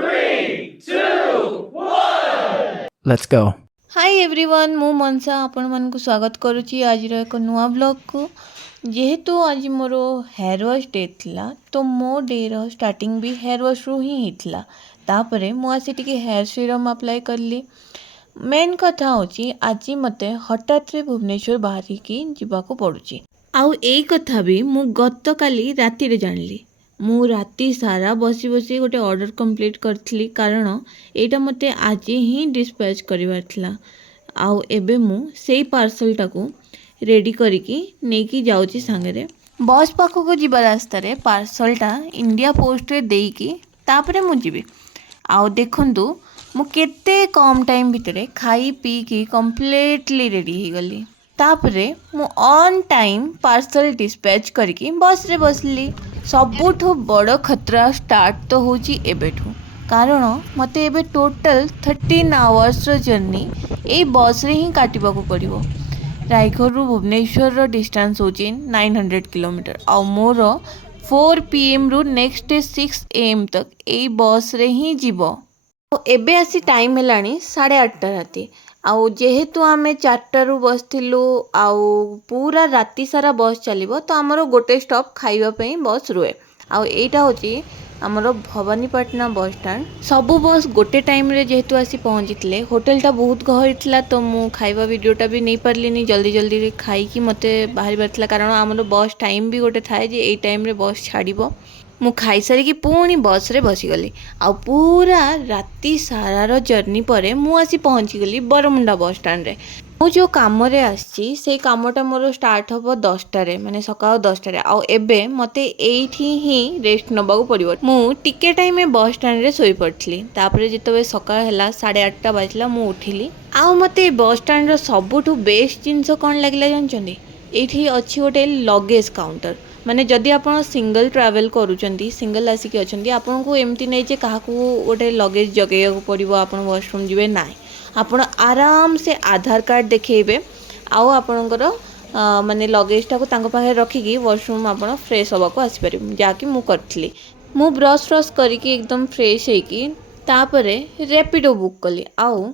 3, 2, 1. Let's go. Hi everyone मु मनसा आपण मानक स्वागत करुच्ची आज एक नुआ ब्लॉग को जेहेतु आज मोर हेयर वाश डे थिला तो मो डे रो स्टार्टिंग भी हेयर वाश रु ही हितला तापरे मु आसी टिके हेयर सीरम अप्लाई करली। मेन कथा होची आज मते हठात रे भुवनेश्वर बाहरी की जीवाको पड़ुची आउ एई कथा भी मु गत काली राती रे जानली। मु राती सारा बसी बसी गोटे ऑर्डर कंप्लीट करथली कारण एटा मते आज ही डिस्पैच करिवार थिला। आउ एबे मु सेई पार्सल टाकू रेडी करिकी नेकी जाउची सांगरे बस पाखो को जीवा रास्ता रे पार्सल टा इंडिया पोस्ट रे देईकी तापरे मु जीवी। आउ देखंतु मु केते कम टाइम भितरे खाई पी की कंप्लीटली रेडी हो गली। तापरे मु ऑन टाइम पार्सल डिस्पैच करके बस रे बसली। सबुठु बड़ खतरा स्टार्ट तो होची एबेठु कारण मते एबे टोटल 13 आवर्स रो जर्नी ए बस रे ही काटिबा को पड़िबो। रायगढ़ रु भुवनेश्वर रो डिस्टेंस होची 900 किलोमीटर आ मोर 4 PM रु नेक्स्ट डे 6 AM तक ए बस रे ही जीवो। एबे आसी टाइम हेलानी 8:30 राती आउ जेहेतु आमे 4टारू बसथिलु आउ पूरा राती सारा बस चलिबो तो हमरो गोटे स्टॉप खाइबा पई बस रुए। आउ एटा होची हमरो भवानीपाटना बस स्टैंड। सबु बस गोटे टाइम रे जेहेतु आसी पहुंचीतले होटलटा बहुत गहरी थिला तो मु खाइबा वीडियोटा भी नहीं पारलिनी जल्दी जल्दी रे खाई की मते बाहरी बारथिला कारण हमरो बस टाइम भी गोटे थाए जे एई टाइम रे बस छाड़िबो। मु खाई सारी की पुणी बस रे बसी गली आ पूरा राती सारार जर्नी परे मु आसी पहुंची गली बरमुंडा बस स्टैंड रे। मु जो काम रे आसी से कामटा मोर स्टार्ट हबो 10टा रे माने सकाळ 10टा रे आ एबे मते एठी ही रेस्ट नबाको पड़िबो। मु टिके टाइम में बस स्टैंड रे सोई पड़थली तापरे जेतबे सकाळ हला 8:30 बाजला मु उठिली। आ मते बस स्टैंड रो सबुठु बेस्ट जिंस कोन लागला जानचंदी एठी अछि गोटे लगेज काउंटर माने जदि आपण सिंगल ट्रैवल करूचंती सिंगल आसिक अछंती आपण को एमती नै जे काहा को गोटे लगेज जगेया को पड़िबो आपण वॉशरूम जिवे नाइ आपण आराम से आधार कार्ड देखेबे आउ आपणकर माने लगेज टाको तांको पाखे रखिकी वॉशरूम आपण फ्रेश होबा को आसी परिबो जाकी मु करथली। मु ब्रश करिकी एकदम फ्रेश हेकी तापरे रैपिडो बुक कली आउ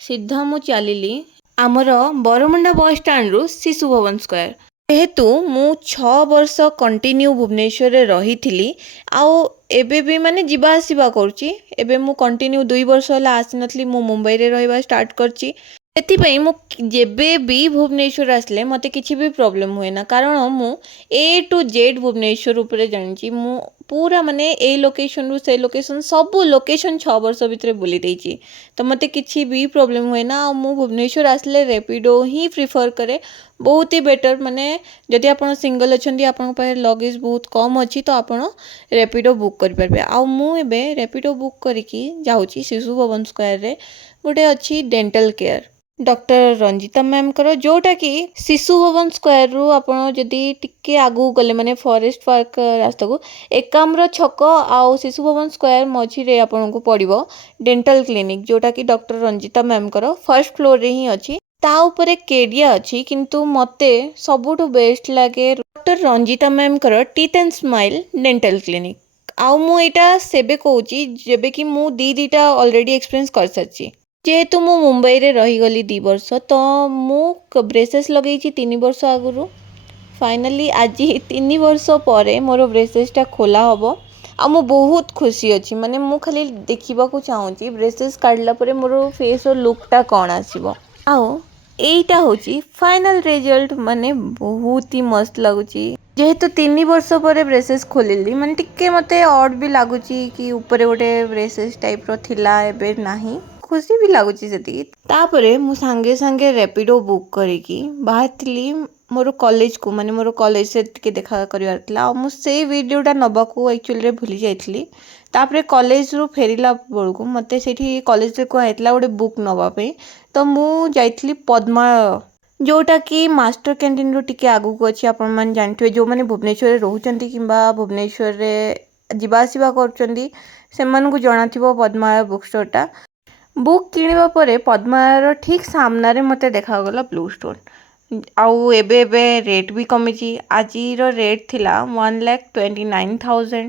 सीधा मु चलिली आमर बरमुंडा बस स्टैंड रु शिशु भवन स्क्वायर। जेहेतु मु 6 वर्ष कंटिन्यू भुवनेश्वर रे रही थिली आउ एबे भी माने जीवा आसीबा करूची एबे मु कंटिन्यू 2 वर्ष होला आसी नथली मु मुंबई रे रहबा स्टार्ट करची। एति पई मु जेबे भी भुवनेश्वर आसले मते किछि भी प्रॉब्लम हुए ना कारण मु A to Z भुवनेश्वर ऊपर जानची मु पूरा माने ए लोकेशन रु से लोकेशन सब लोकेशन 6 वर्ष भितरे बुली देची तो मते किछि भी प्रॉब्लम हुए ना मु भुवनेश्वर आसले रैपिडो ही प्रिफर करे बहुत ही बेटर माने जदि आपण सिंगल अछंती आपण पाए लगेज बहुत कम अछि तो आपण रैपिडो बुक कर परबे। आ मु एबे रैपिडो बुक करिकी जाउची शिशु भवन स्क्वायर रे गोटे अछि dental care doctor Ranjita ma'am करो जोटा कि शिशु भवन स्क्वायर रु आपण जदि टिके आगु गले माने फॉरेस्ट पार्क रास्ता को एकाम्र छक आउ शिशु भवन स्क्वायर मझी रे आपण को पड़िबो डेंटल क्लिनिक जोटा कि डॉक्टर रंजिता मैम करो फर्स्ट फ्लोर रे ही अछि ता ऊपर केडिया अछि किंतु मते सबुठु बेस्ट लागे डॉक्टर रंजिता मैम करो teeth and smile dental clinic. आउ मु एटा सेबे कहूची जेबे कि मु दीटा ऑलरेडी एक्सपीरियंस कर सच्ची जेहेतु मु मुंबई रे रही गली 2 वर्ष तो मु ब्रेसेस लगेची 3 वर्ष आगुरु फाइनली आज 3 वर्ष परे मोर ब्रेसेस टा खोला हबो आ मु बहुत खुशी अछि माने मु खाली देखिबा को चाहूची ब्रेसेस काढला परे मोर फेस और लुक टा कोन आसीबो। आउ एटा होची फाइनल रिजल्ट माने बहुत ही मस्त लागुची जेहेतु 3 वर्ष परे ब्रेसेस खोलिली माने टिके मते ऑड भी लागुची कि ऊपर गोटे ब्रेसेस टाइप रो थिला एबे नाही खुशी भी लगुच तापरे मु सांगे सांगे रैपिडो बुक करिकी बाहर थी मोर कॉलेज को माने मोर कॉलेज से टिके देखा करिवार थिला मु से वीडियोटा नबा को एक्चुअली रे भूली जाइथिली। तापरे कॉलेज रु फेरिला बेलको मते सेठी कॉलेज रे को हेतला गोटे बुक नबा पे तो मु जाइथिली पद्मा जोटा कि मास्टर कैंटीन रो टिके आगु को अछि आपण मान जानथिबे जो माने भुवनेश्वर रे रहउचंती किबा भुवनेश्वर रे जीवा आसीबा करचंती सेमान को जणाथिबो पद्मा बुक स्टोर टा बुक किणवा परे पद्मार ठीक सामना रे मते देखा गला ब्लू स्टोन आउ एबे रेट भी कमिची आजीर रेट थिला 1,29,000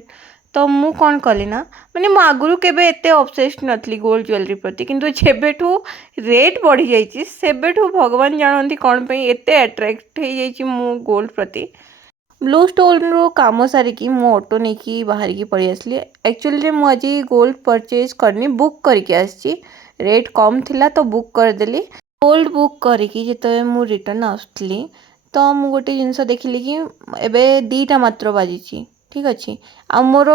तो मु कौन कली ना माने मु आगुरु केबे एते ऑब्सेस्ड नथली गोल्ड ज्वेलरी प्रति किंतु जेबेठू रेट बढ़ी जाइछि सेबेठू भगवान जानती कौन पे एते अट्रैक्ट हो जाइछि मु गोल्ड प्रति ब्लू स्टोन रो काम सारिकी मु ऑटो नहीं बाहर की पड़ी आसली एक्चुअली मु आज गोल्ड परचेज करनी बुक करके आसी रेट कम थिला तो बुक करदेली गोल्ड बुक करके जिते मु रिटर्न आसली तो मु गोटे जिनस देखिली कि एबे 2टा मात्र बाजी ठीक अच्छे आ मोर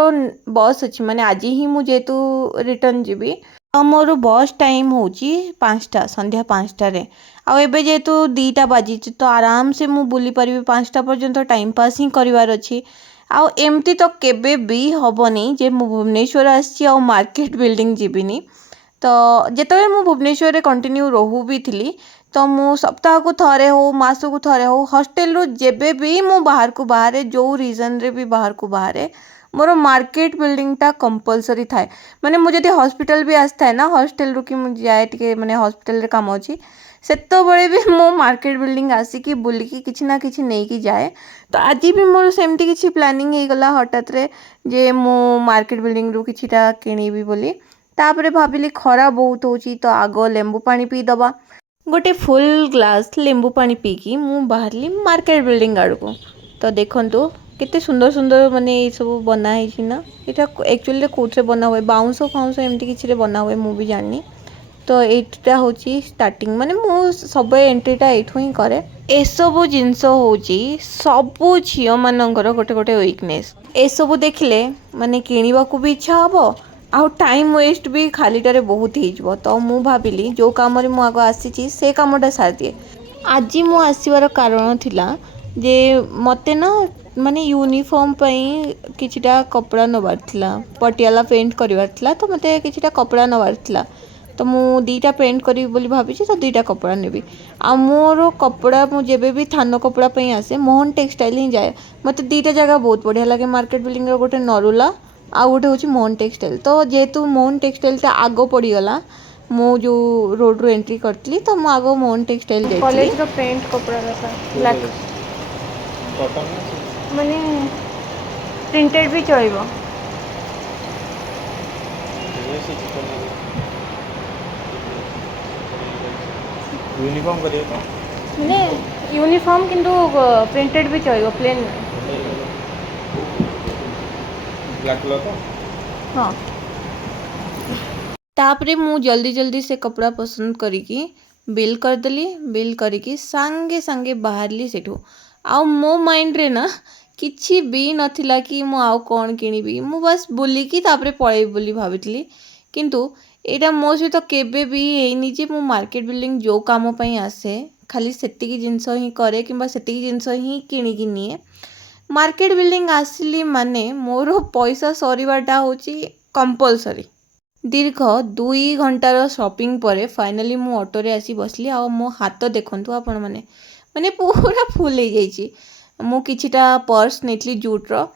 बस अच्छी माने आज ही मु जेतु रिटर्न जीवी आ मोर बस टाइम होची 5टा संध्या 5टा रे आ एबे जेतु 2टा बाजी तो आराम से मु बुली परिबी 5टा पर्यंत टाइम पास ही करिवार अछि आ एमती तो केबे भी हबनी जे मु भुवनेश्वर आसी आ मार्केट बिल्डिंग जीविनी तो जेतबे मु भुवनेश्वर रे कंटिन्यू रहू भी थिली तो मु सप्ताह को थरे हो मास को थरे हो हॉस्टल रू जेबे भी मु बाहर को बाहरे जो रीजन रे भी बाहर को बाहरे मोर मार्केट बिल्डिंग टा कंपलसरी थाए माने मु जदि हॉस्पिटल भी आसता ना हॉस्टल रू कि मु जाए टिके माने हॉस्पिटल रे काम अछि सेतो बळे भी मु मार्केट बिल्डिंग आसिकी बुलिकी किछि ना किछि नेकी जाए तो आज भी मोर सेमती किछि प्लानिंग हे गला हठात रे जे मु मार्केट बिल्डिंग रू किछिटा किनिबी बोली तापरे भाबिली खरा बहुत होची तो आगो लेंबू पानी पी दबा गोटे फुल ग्लास लेंबू पानी पीकी मु बाहरली मार्केट बिल्डिंग आड़ को तो देखंतु केते सुंदर सुंदर माने ये सब बना है ना एटा एक्चुअली कोठरे बना हुए बाउंस फाउंस एमती किछि रे बना हुए मु भी जाननी तो एटा होची स्टार्टिंग माने मु सब एंट्रीटा एठू ही करे ए सब जिंस होची सबु झियो मानकर गोटे गोटे वीकनेस ए सब देखले माने किनिबा को भी इच्छा हबो आउ टाइम वेस्ट भी खालीटारे बहुत हो तो मु भाविली जो काम मु आग आसी से कामटा सार दिए आज मु आसबार कारण थिला जे मते ना माने यूनिफॉर्म पई किछिटा कपड़ा नबार थिला पटियाला पेंट करबार थिला तो मते किछिटा कपड़ा नबार थिला तो मु 2टा पेंट करी बोली भाबिछि तो 2टा कपड़ा नेबी आ मोर कपड़ा मु जेबे भी थान कपड़ा पई आसे मोहन टेक्सटाइल ही जाए मते 2टा जगह बहुत बढ़िया लगे मार्केट बिल्डिंग रो गोटे नरुला आ गोटे हूँ मोहन टेक्सटाइल तो जेहेतु मोहन टेक्सटाइल आग पड़गला मु जो रोड रू एंट्री करती तो मु आग मोहन टेक्सटाइल कॉलेज रो पेंट कपड़ा ब्लैक माने प्रिंटेड भी चलिबो यूनिफॉर्म करिए तो माने यूनिफॉर्म किंतु प्रिंटेड भी चलिबो प्लेन ब्लैक कलर का हाँ तापरे मु जल्दी जल्दी से कपड़ा पसंद करिकी बिल करदेली बिल करिकी सांगे सांगे बाहरली सेठू आ मो माइंड रे ना किछि भी नथिला कि मु आउ कौन किनिबी मु बस बुलिकी तापरे पळेई बोली भाबितली किंतु एटा मो सहित केबे भी हेइनी जे मु मार्केट बिल्डिंग जो काम पई आसे खाली सेतिकी जिंस ही करे किंबा सेतिकी जिंस ही किनिकी निए मार्केट बिल्डिंग आसली माने मोर पैसा सरीवाटा होची कंपलसरी दीर्घ 2 घंटार शॉपिंग पर फाइनली मु ऑटो रे आसी बसली आ मो हाथ देखंतु आपण माने माने पूरा फुल हो जाइए मु किछिटा पर्स नेथली जूट रो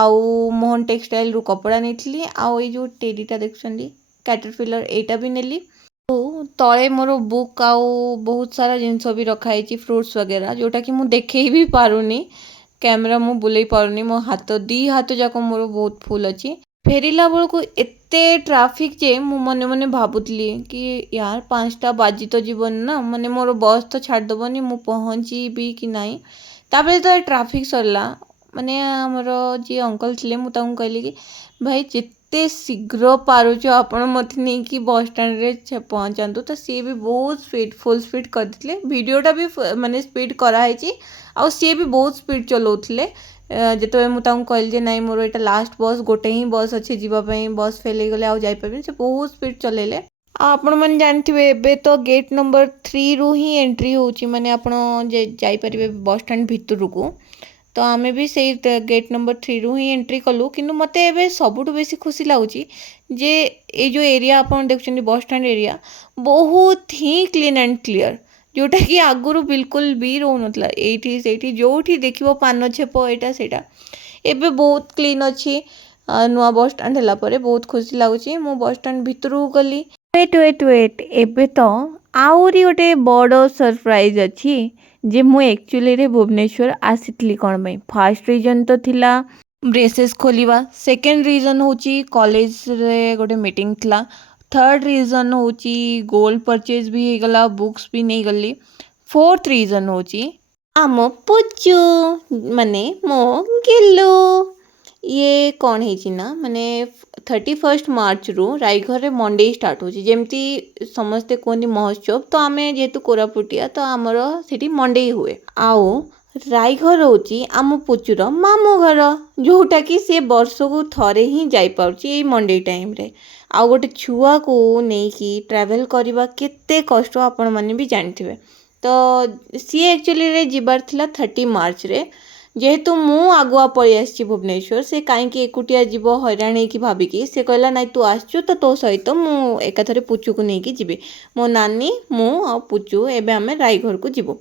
आउ मोहन टेक्सटाइल रू कपड़ा नेथली आउ ए जो टेडीटा देखछंदी कैटरपिलर एटा भी नेली तले मोर बुक आउ बहुत सारा जिनस भी रखाई फ्रूट्स वगैरह जोटा कि मु देखे भी पारुनी कैमरा मु बुले पारुनी मो हाथ 2 हाथ जाक मोर बहुत फुल अच्छी फेरिला बेल को एते ट्राफिक जे मु मने मने भाबुतली कि यार 5टा बाजी तो जीवन ना माने मोर बस तो छाड़ दबनी मु पहुंची भी कि नहीं ताबे तो ट्राफिक सरला माने हमर जे अंकल थिले मु ताऊ कहली कि भाई जिते शीघ्र पारुछ आपण मत नहीं कि बस स्टैंड रे पहुंचातु तो सी भी बहुत स्पीड फुल स्पीड कर दिले वीडियोटा भी माने स्पीड कराई आउ सी भी बहुत स्पीड चलाउथिले जिते मुझे कहली जे नाई मोर एटा लास्ट बस गोटे ही बस अच्छे जीवाई बस फेल हो गले आउ जापर से बहुत स्पीड चलेले आपण मैंने जानते एबे तो गेट नंबर 3 रू ही एंट्री होची माने आपण जाइपर बस स्टैंड भितर को तो आमे भी से गेट नंबर 3 रू ही एंट्री कलु किंतु मते एबे सबुठ बेसी खुशी लागुची जे ए जो एरिया आपण देखछन बस स्टैंड एरिया बहुत ही क्लीन एंड क्लियर जोटा कि आगुरु बिल्कुल भी रो नथला एठी सेठी जोठी देखिबो पान छेप एटा सेटा एबे बहुत क्लीन अच्छी नुआ बस स्टैंड हला परे बहुत खुशी लागुची मो बस स्टैंड भितरु गली वेट एबे तो आउरी गोटे बड़ सरप्राइज अच्छी जे मु एक्चुअली रे भुवनेश्वर आसीतली कोन भाई फर्स्ट रीजन तो थिला ब्रेसेस खोलिबा। सेकेंड रीजन होची कॉलेज रे गोटे मीटिंग थला। थर्ड रीजन होची गोल्ड परचेज भी हो गला, बुक्स भी नहीं गली। फोर्थ रीजन होची आम पुचू माने मो गिल्लू। ये कौन है ना माने 31 मार्च रु रायघर रे मंडे स्टार्ट होची। जेमती समस्ते कहते महोत्सव तो आम जेहेतु कोरापुटिया तो आमर सेठी मंडे हुए। आओ रायघर होची आम पुचुर मामू घर, जोटा कि से वर्ष को थरे ही जाई पाउची एई मंडे टाइम रे। आउ गोटे छुआ को नेकी ट्रैवल करबा केते कष्ट आपण माने भी जानथिबे। तो सी एक्चुअली रे जिबार थिला 30 मार्च रे, जेहेतु मु आगुआ पळी आसी भुवनेश्वर, से काईकि एकुटिया जीव हैरान होइकी भाबिकी से कहला नाइ तू आसचु तो सहित मु एकाथरे पुचु को नेकी जिबे। मो नानी मु आ पुचु एबे आमे रायघर को जिवो।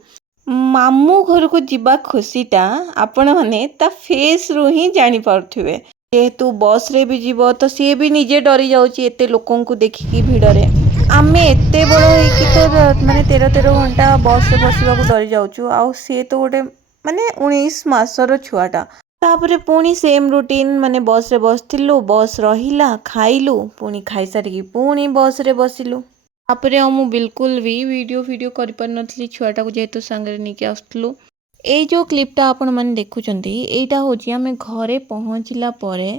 मामू घर को जिबा खुशीटा आपण माने ता फेस रु ही जानी पारुथिबे। जेहेतु बस रे भी जीव तो सी भी निजे डरी जाउची एते लोकन को देखिकी भिड़ रे। आमे एते बड़ होइकी तो माने 13 घंटा बस रे बसिबा को डरी जाउचु। आउ से तो गोटे माने 19 मासर छुआटा। तापरे पुणी सेम रूटीन माने बस रे बसथिलु, बस रहिला, खाइलु, पुणी खाई सारिकी पुणी बस रे बसिलु। तापरे मु बिल्कुल भी वीडियो करि पार नथली छुआटा को जेहेतु संगे नेकी आसथलु। ए जो क्लिपटा आपण माने देखुचंती एटा होची आमे घरे पहुंचला परे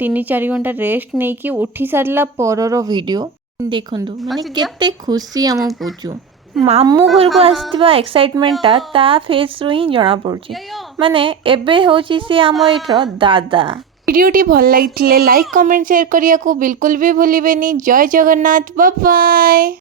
3-4 घंटा रेस्ट नेकी उठी सारला परर वीडियो देखंतु। माने केते खुशी आम पुचु मामू घर को आसथिबा एक्साइटमेंटटा ता फेस रु ही जणा पड़ुची। माने एबे होची से आम एठर दादा। वीडियोटी भल लागिथिले लाइक कमेंट शेयर करिया को बिल्कुल भी भूलिबेनी। जय जगन्नाथ, बाय बाय।